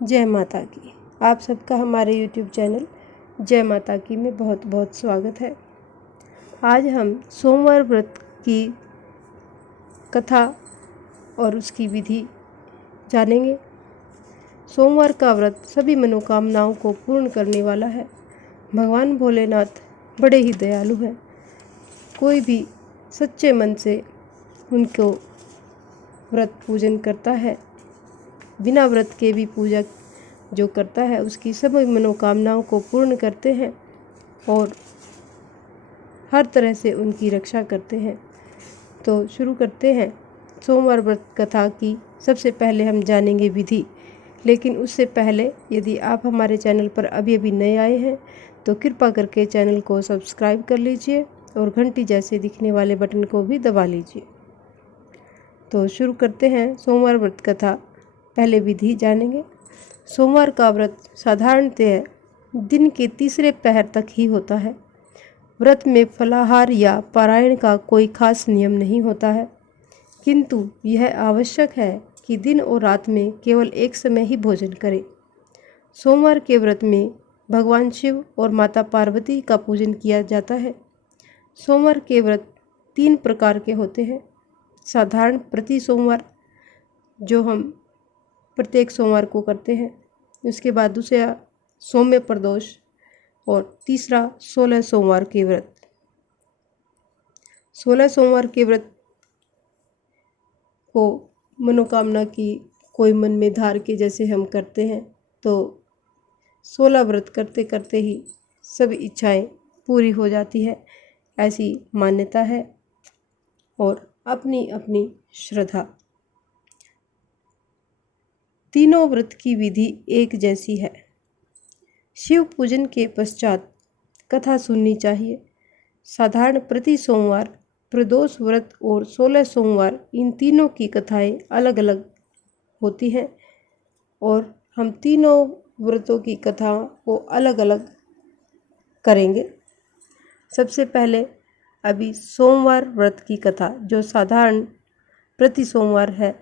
जय माता की। आप सबका हमारे YouTube चैनल जय माता की में बहुत बहुत स्वागत है। आज हम सोमवार व्रत की कथा और उसकी विधि जानेंगे। सोमवार का व्रत सभी मनोकामनाओं को पूर्ण करने वाला है। भगवान भोलेनाथ बड़े ही दयालु हैं। कोई भी सच्चे मन से उनको व्रत पूजन करता है, बिना व्रत के भी पूजा जो करता है उसकी सभी मनोकामनाओं को पूर्ण करते हैं और हर तरह से उनकी रक्षा करते हैं। तो शुरू करते हैं सोमवार व्रत कथा की। सबसे पहले हम जानेंगे विधि, लेकिन उससे पहले यदि आप हमारे चैनल पर अभी नए आए हैं तो कृपा करके चैनल को सब्सक्राइब कर लीजिए और घंटी जैसे दिखने वाले बटन को भी दबा लीजिए। तो शुरू करते हैं सोमवार व्रत कथा। पहले विधि जानेंगे। सोमवार का व्रत साधारणतः दिन के तीसरे पहर तक ही होता है। व्रत में फलाहार या पारायण का कोई खास नियम नहीं होता है, किंतु यह आवश्यक है कि दिन और रात में केवल एक समय ही भोजन करें। सोमवार के व्रत में भगवान शिव और माता पार्वती का पूजन किया जाता है। सोमवार के व्रत 3 प्रकार के होते हैं। साधारण प्रति सोमवार, जो हम प्रत्येक सोमवार को करते हैं। उसके बाद दूसरा सौम्य प्रदोष और तीसरा 16 सोमवार के व्रत। 16 सोमवार के व्रत को मनोकामना की कोई मन में धार के जैसे हम करते हैं तो 16 व्रत करते करते ही सब इच्छाएं पूरी हो जाती है, ऐसी मान्यता है और अपनी अपनी श्रद्धा। तीनों व्रत की विधि एक जैसी है। शिव पूजन के पश्चात कथा सुननी चाहिए। साधारण प्रति सोमवार, प्रदोष व्रत और 16 सोमवार, इन तीनों की कथाएं अलग अलग होती हैं और हम तीनों व्रतों की कथाओं को अलग अलग करेंगे। सबसे पहले अभी सोमवार व्रत की कथा, जो साधारण प्रति सोमवार है,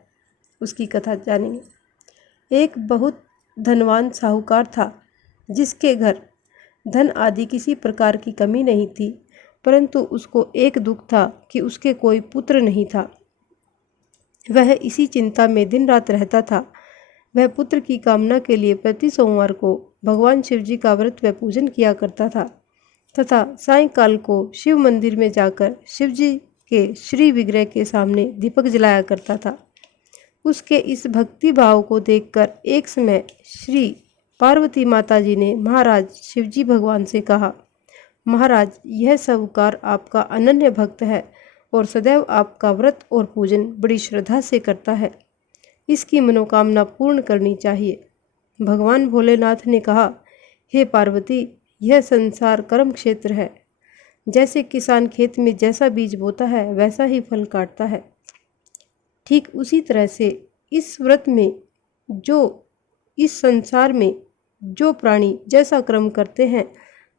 उसकी कथा जानेंगे। एक बहुत धनवान साहूकार था, जिसके घर धन आदि किसी प्रकार की कमी नहीं थी, परंतु उसको एक दुख था कि उसके कोई पुत्र नहीं था। वह इसी चिंता में दिन रात रहता था। वह पुत्र की कामना के लिए प्रति सोमवार को भगवान शिव जी का व्रत व पूजन किया करता था तथा सायंकाल को शिव मंदिर में जाकर शिव जी के श्री विग्रह के सामने दीपक जलाया करता था। उसके इस भक्ति भाव को देखकर एक समय श्री पार्वती माता जी ने महाराज शिवजी भगवान से कहा, महाराज, यह साहूकार आपका अनन्य भक्त है और सदैव आपका व्रत और पूजन बड़ी श्रद्धा से करता है। इसकी मनोकामना पूर्ण करनी चाहिए। भगवान भोलेनाथ ने कहा, हे पार्वती, यह संसार कर्म क्षेत्र है। जैसे किसान खेत में जैसा बीज बोता है वैसा ही फल काटता है, ठीक उसी तरह से इस व्रत में इस संसार में जो प्राणी जैसा कर्म करते हैं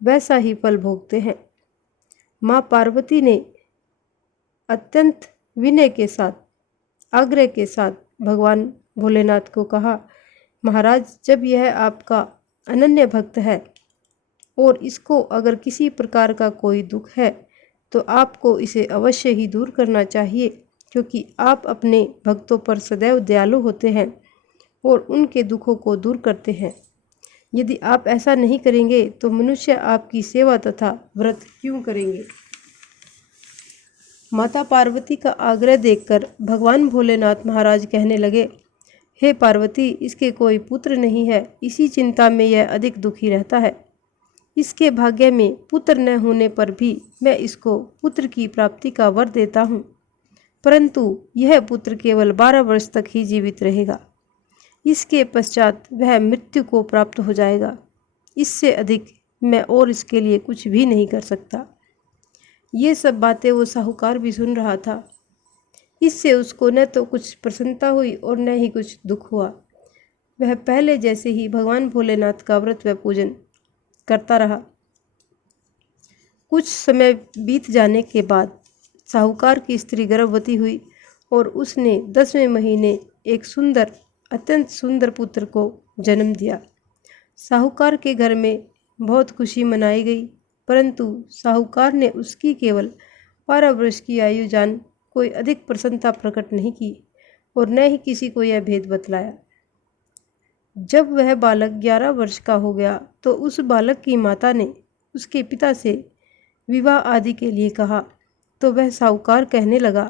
वैसा ही फल भोगते हैं। माँ पार्वती ने अत्यंत विनय के साथ, आग्रह के साथ भगवान भोलेनाथ को कहा, महाराज, जब यह आपका अनन्य भक्त है और इसको अगर किसी प्रकार का कोई दुख है तो आपको इसे अवश्य ही दूर करना चाहिए, क्योंकि आप अपने भक्तों पर सदैव दयालु होते हैं और उनके दुखों को दूर करते हैं। यदि आप ऐसा नहीं करेंगे तो मनुष्य आपकी सेवा तथा व्रत क्यों करेंगे। माता पार्वती का आग्रह देखकर भगवान भोलेनाथ महाराज कहने लगे, हे पार्वती, इसके कोई पुत्र नहीं है, इसी चिंता में यह अधिक दुखी रहता है। इसके भाग्य में पुत्र न होने पर भी मैं इसको पुत्र की प्राप्ति का वर देता हूँ, परंतु यह पुत्र केवल 12 वर्ष तक ही जीवित रहेगा। इसके पश्चात वह मृत्यु को प्राप्त हो जाएगा। इससे अधिक मैं और इसके लिए कुछ भी नहीं कर सकता। ये सब बातें वो साहूकार भी सुन रहा था। इससे उसको न तो कुछ प्रसन्नता हुई और न ही कुछ दुख हुआ। वह पहले जैसे ही भगवान भोलेनाथ का व्रत व पूजन करता रहा। कुछ समय बीत जाने के बाद साहूकार की स्त्री गर्भवती हुई और उसने 10वें महीने एक सुंदर अत्यंत सुंदर पुत्र को जन्म दिया। साहूकार के घर में बहुत खुशी मनाई गई, परंतु साहूकार ने उसकी केवल 12 वर्ष की आयु जान कोई अधिक प्रसन्नता प्रकट नहीं की और न ही किसी को यह भेद बतलाया। जब वह बालक 11 वर्ष का हो गया तो उस बालक की माता ने उसके पिता से विवाह आदि के लिए कहा, तो वह साहूकार कहने लगा,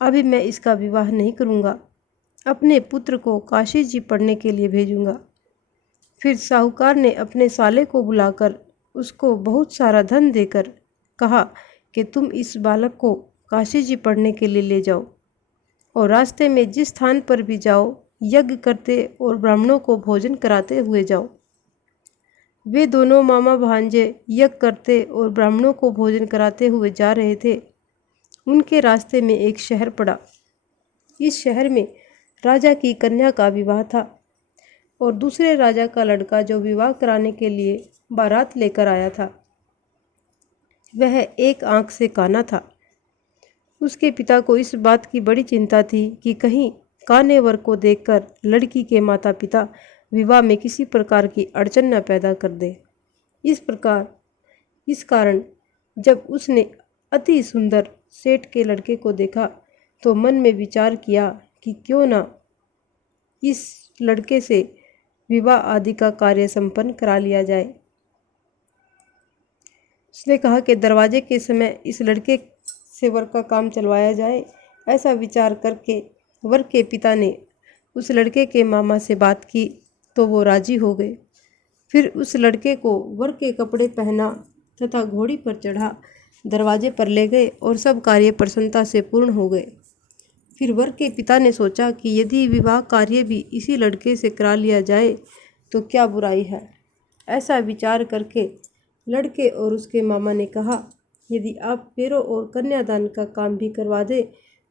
अभी मैं इसका विवाह नहीं करूँगा, अपने पुत्र को काशी जी पढ़ने के लिए भेजूँगा। फिर साहूकार ने अपने साले को बुलाकर उसको बहुत सारा धन देकर कहा कि तुम इस बालक को काशी जी पढ़ने के लिए ले जाओ और रास्ते में जिस स्थान पर भी जाओ यज्ञ करते और ब्राह्मणों को भोजन कराते हुए जाओ। वे दोनों मामा भांजे यज्ञ करते और ब्राह्मणों को भोजन कराते हुए जा रहे थे। उनके रास्ते में एक शहर पड़ा। इस शहर में राजा की कन्या का विवाह था और दूसरे राजा का लड़का जो विवाह कराने के लिए बारात लेकर आया था वह एक आंख से काना था। उसके पिता को इस बात की बड़ी चिंता थी कि कहीं काने वर को देखकर लड़की के माता पिता विवाह में किसी प्रकार की अड़चन न पैदा कर दे। इस कारण जब उसने अति सुंदर सेठ के लड़के को देखा तो मन में विचार किया कि क्यों ना इस लड़के से विवाह आदि का कार्य संपन्न करा लिया जाए। उसने कहा कि दरवाजे के समय इस लड़के से वर का काम चलवाया जाए। ऐसा विचार करके वर के पिता ने उस लड़के के मामा से बात की तो वो राजी हो गए। फिर उस लड़के को वर के कपड़े पहना तथा घोड़ी पर चढ़ा दरवाजे पर ले गए और सब कार्य प्रसन्नता से पूर्ण हो गए। फिर वर के पिता ने सोचा कि यदि विवाह कार्य भी इसी लड़के से करा लिया जाए तो क्या बुराई है। ऐसा विचार करके लड़के और उसके मामा ने कहा, यदि आप फेरों और कन्यादान का काम भी करवा दें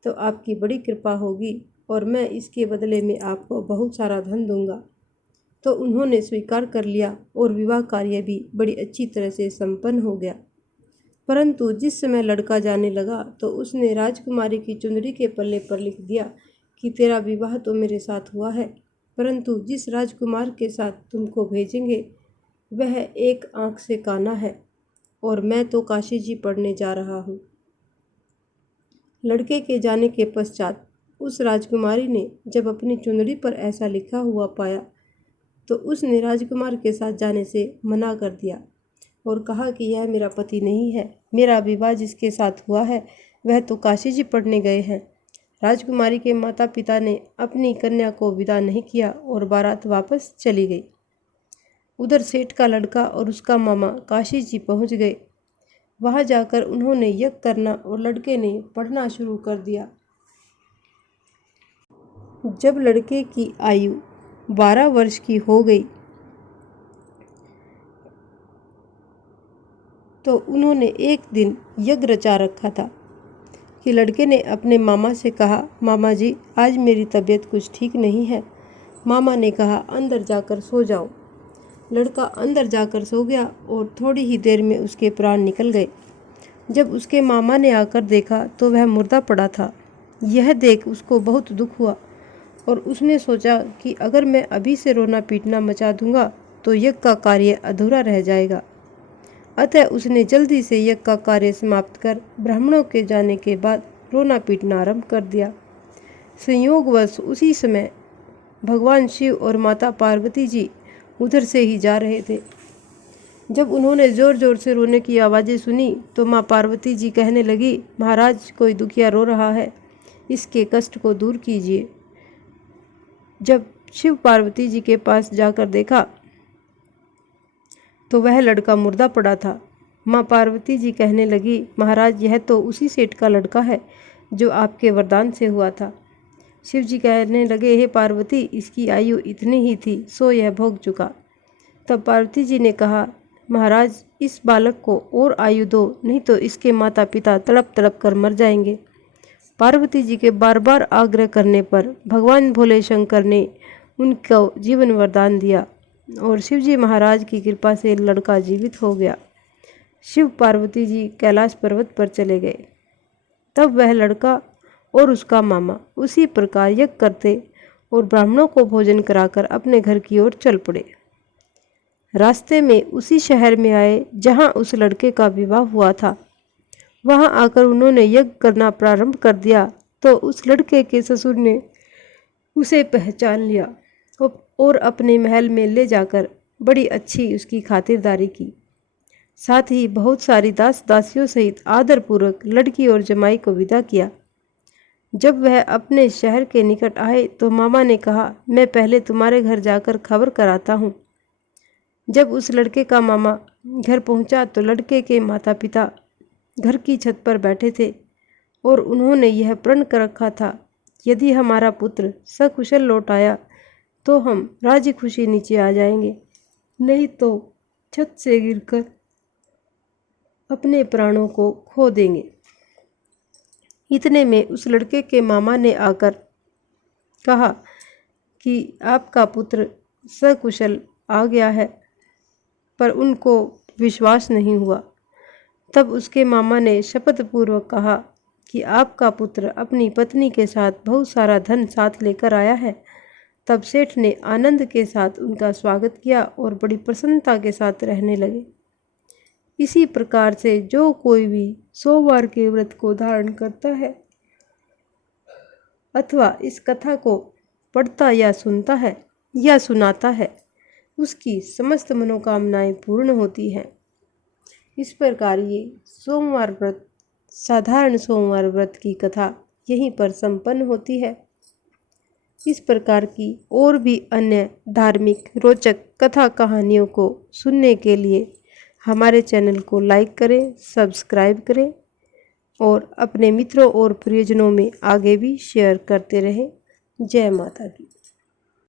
तो आपकी बड़ी कृपा होगी और मैं इसके बदले में आपको बहुत सारा धन दूंगा। तो उन्होंने स्वीकार कर लिया और विवाह कार्य भी बड़ी अच्छी तरह से संपन्न हो गया। परंतु जिस समय लड़का जाने लगा तो उसने राजकुमारी की चुंदड़ी के पल्ले पर लिख दिया कि तेरा विवाह तो मेरे साथ हुआ है, परंतु जिस राजकुमार के साथ तुमको भेजेंगे वह एक आंख से काना है और मैं तो काशी जी पढ़ने जा रहा हूँ। लड़के के जाने के पश्चात उस राजकुमारी ने जब अपनी चुंदड़ी पर ऐसा लिखा हुआ पाया तो उसने राजकुमार के साथ जाने से मना कर दिया और कहा कि यह मेरा पति नहीं है, मेरा विवाह जिसके साथ हुआ है वह तो काशी जी पढ़ने गए हैं। राजकुमारी के माता पिता ने अपनी कन्या को विदा नहीं किया और बारात वापस चली गई। उधर सेठ का लड़का और उसका मामा काशी जी पहुंच गए। वहां जाकर उन्होंने यज्ञ करना और लड़के ने पढ़ना शुरू कर दिया। जब लड़के की आयु 12 वर्ष की हो गई तो उन्होंने एक दिन यज्ञ रचा रखा था कि लड़के ने अपने मामा से कहा, मामा जी आज मेरी तबीयत कुछ ठीक नहीं है। मामा ने कहा, अंदर जाकर सो जाओ। लड़का अंदर जाकर सो गया और थोड़ी ही देर में उसके प्राण निकल गए। जब उसके मामा ने आकर देखा तो वह मुर्दा पड़ा था। यह देख उसको बहुत दुख हुआ और उसने सोचा कि अगर मैं अभी से रोना पीटना मचा दूंगा तो यज्ञ का कार्य अधूरा रह जाएगा। अतः उसने जल्दी से यज्ञ का कार्य समाप्त कर ब्राह्मणों के जाने के बाद रोना पीटना आरंभ कर दिया। संयोगवश उसी समय भगवान शिव और माता पार्वती जी उधर से ही जा रहे थे। जब उन्होंने जोर जोर से रोने की आवाज़ें सुनी तो माँ पार्वती जी कहने लगी, महाराज कोई दुखिया रो रहा है, इसके कष्ट को दूर कीजिए। जब शिव पार्वती जी के पास जाकर देखा तो वह लड़का मुर्दा पड़ा था। माँ पार्वती जी कहने लगी, महाराज यह तो उसी सेठ का लड़का है जो आपके वरदान से हुआ था। शिव जी कहने लगे, हे पार्वती इसकी आयु इतनी ही थी सो यह भोग चुका। तब पार्वती जी ने कहा, महाराज इस बालक को और आयु दो, नहीं तो इसके माता पिता तड़प तड़प कर मर जाएंगे। पार्वती जी के बार बार आग्रह करने पर भगवान भोले शंकर ने उनको जीवन वरदान दिया और शिव जी महाराज की कृपा से लड़का जीवित हो गया। शिव पार्वती जी कैलाश पर्वत पर चले गए। तब वह लड़का और उसका मामा उसी प्रकार यज्ञ करते और ब्राह्मणों को भोजन कराकर अपने घर की ओर चल पड़े। रास्ते में उसी शहर में आए जहां उस लड़के का विवाह हुआ था। वहां आकर उन्होंने यज्ञ करना प्रारंभ कर दिया तो उस लड़के के ससुर ने उसे पहचान लिया और अपने महल में ले जाकर बड़ी अच्छी उसकी खातिरदारी की। साथ ही बहुत सारी दास दासियों सहित आदरपूर्वक लड़की और जमाई को विदा किया। जब वह अपने शहर के निकट आए तो मामा ने कहा, मैं पहले तुम्हारे घर जाकर खबर कराता हूँ। जब उस लड़के का मामा घर पहुँचा तो लड़के के माता पिता घर की छत पर बैठे थे और उन्होंने यह प्रण कर रखा था, यदि हमारा पुत्र सकुशल लौट आया तो हम राजी खुशी नीचे आ जाएंगे, नहीं तो छत से गिरकर अपने प्राणों को खो देंगे। इतने में उस लड़के के मामा ने आकर कहा कि आपका पुत्र सकुशल आ गया है, पर उनको विश्वास नहीं हुआ। तब उसके मामा ने शपथपूर्वक कहा कि आपका पुत्र अपनी पत्नी के साथ बहुत सारा धन साथ लेकर आया है। तब सेठ ने आनंद के साथ उनका स्वागत किया और बड़ी प्रसन्नता के साथ रहने लगे। इसी प्रकार से जो कोई भी सोमवार के व्रत को धारण करता है अथवा इस कथा को पढ़ता या सुनता है या सुनाता है, उसकी समस्त मनोकामनाएं पूर्ण होती हैं। इस प्रकार ये सोमवार व्रत, साधारण सोमवार व्रत की कथा यहीं पर संपन्न होती है। इस प्रकार की और भी अन्य धार्मिक रोचक कथा कहानियों को सुनने के लिए हमारे चैनल को लाइक करें, सब्सक्राइब करें और अपने मित्रों और प्रियजनों में आगे भी शेयर करते रहें। जय माता की।